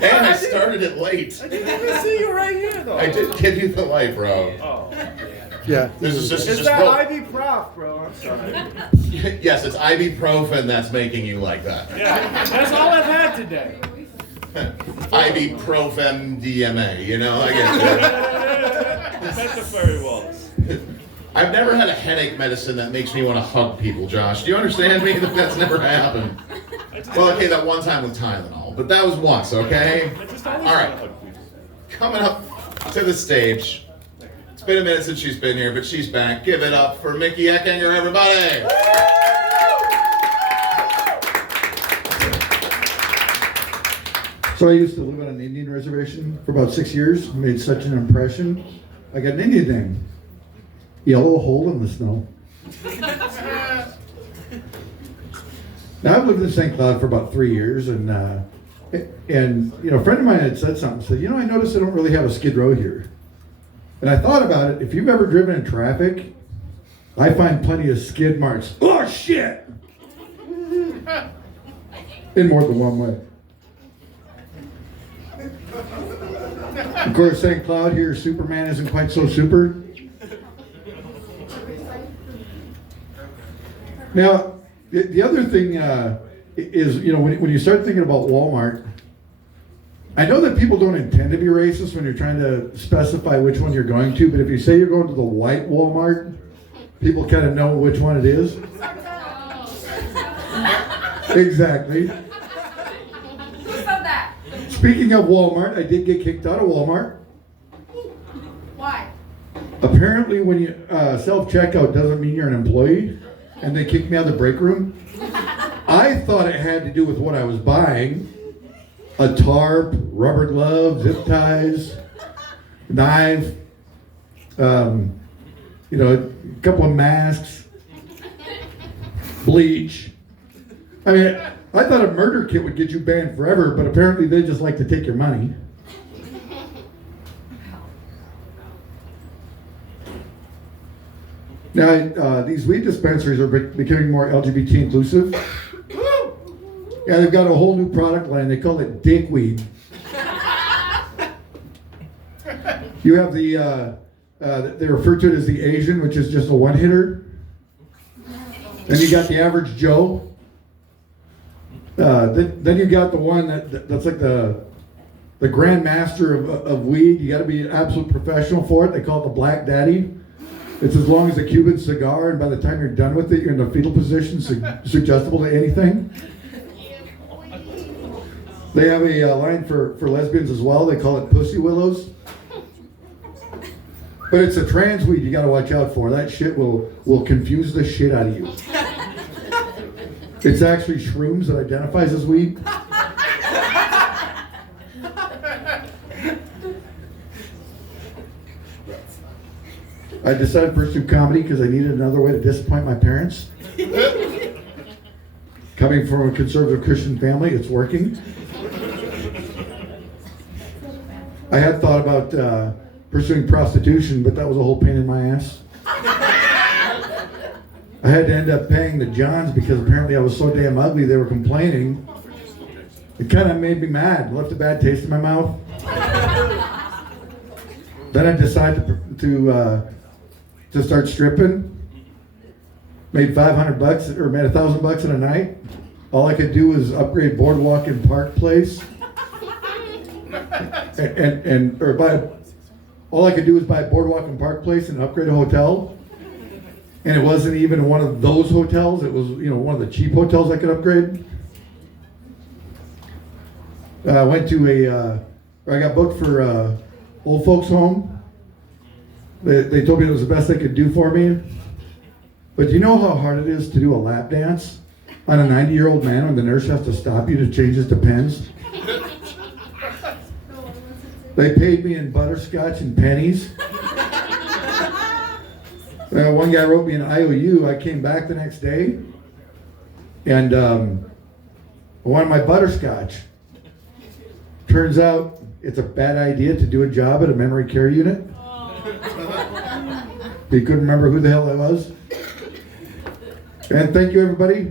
And I started it late. I didn't even see you right here, though. I did give you the light, bro. Oh. Yeah. This is just, It's just that real- Ivy Prof, bro. I'm sorry. Yes, it's ibuprofen that's making you like that. Yeah, that's all I've had today. Ibuprofen DMA, you know, I get Metafairy walls. it. I've never had a headache medicine that makes me want to hug people, Josh. Do you understand me? That's never happened. Well, okay, that one time with Tylenol, but that was once, okay? I just All always right, want to hug people. coming up to the stage. It's been a minute since she's been here, but she's back. Give it up for Mickey Eckinger, everybody. So I used to live on an Indian reservation for about 6 years. Made such an impression. I got an Indian name. Yellow Hole in the Snow. Now I've lived in St. Cloud for about 3 years, and you know, a friend of mine had said something. Said, you know, I noticed I don't really have a Skid Row here. And I thought about it. If you've ever driven in traffic, I find plenty of skid marks. Oh shit! In more than one way. Of course, St. Cloud here, Superman isn't quite so super. Now, the other thing is, you know, when you start thinking about Walmart, I know that people don't intend to be racist when you're trying to specify which one you're going to, but if you say you're going to the white Walmart, people kind of know which one it is. Exactly. Who said that? Speaking of Walmart, I did get kicked out of Walmart. Why? Apparently, when you self-checkout doesn't mean you're an employee, and they kicked me out of the break room. I thought it had to do with what I was buying. A tarp, rubber gloves, zip ties, knife, you know, a couple of masks, bleach. I mean, I thought a murder kit would get you banned forever, but apparently they just like to take your money. Now, these weed dispensaries are becoming more LGBT inclusive. Yeah, they've got a whole new product line. They call it dickweed. You have they refer to it as the Asian, which is just a one-hitter. Then you got the average Joe. Then you got the one that's like the grandmaster of weed. You got to be an absolute professional for it. They call it the Black Daddy. It's as long as a Cuban cigar, and by the time you're done with it, you're in a fetal position, suggestible to anything. They have a line for lesbians as well. They call it Pussy Willows. But it's a trans weed you got to watch out for. That shit will confuse the shit out of you. It's actually shrooms that identifies as weed. I decided to pursue comedy because I needed another way to disappoint my parents. Coming from a conservative Christian family, it's working. I had thought about pursuing prostitution, but that was a whole pain in my ass. I had to end up paying the Johns because apparently I was so damn ugly they were complaining. It kind of made me mad, left a bad taste in my mouth. Then I decided to start stripping. Made $500 or made $1,000 in a night. All I could do was upgrade Boardwalk and Park Place. All I could do was buy Boardwalk and Park Place and upgrade a hotel. And it wasn't even one of those hotels. It was, you know, one of the cheap hotels I could upgrade. I went to I got booked for old folks home. They told me it was the best they could do for me. But do you know how hard it is to do a lap dance on a 90-year-old man when the nurse has to stop you to change his Depends? They paid me in butterscotch and pennies. One guy wrote me an IOU. I came back the next day and I wanted my butterscotch. Turns out it's a bad idea to do a job at a memory care unit. He couldn't remember who the hell I was. And thank you, everybody.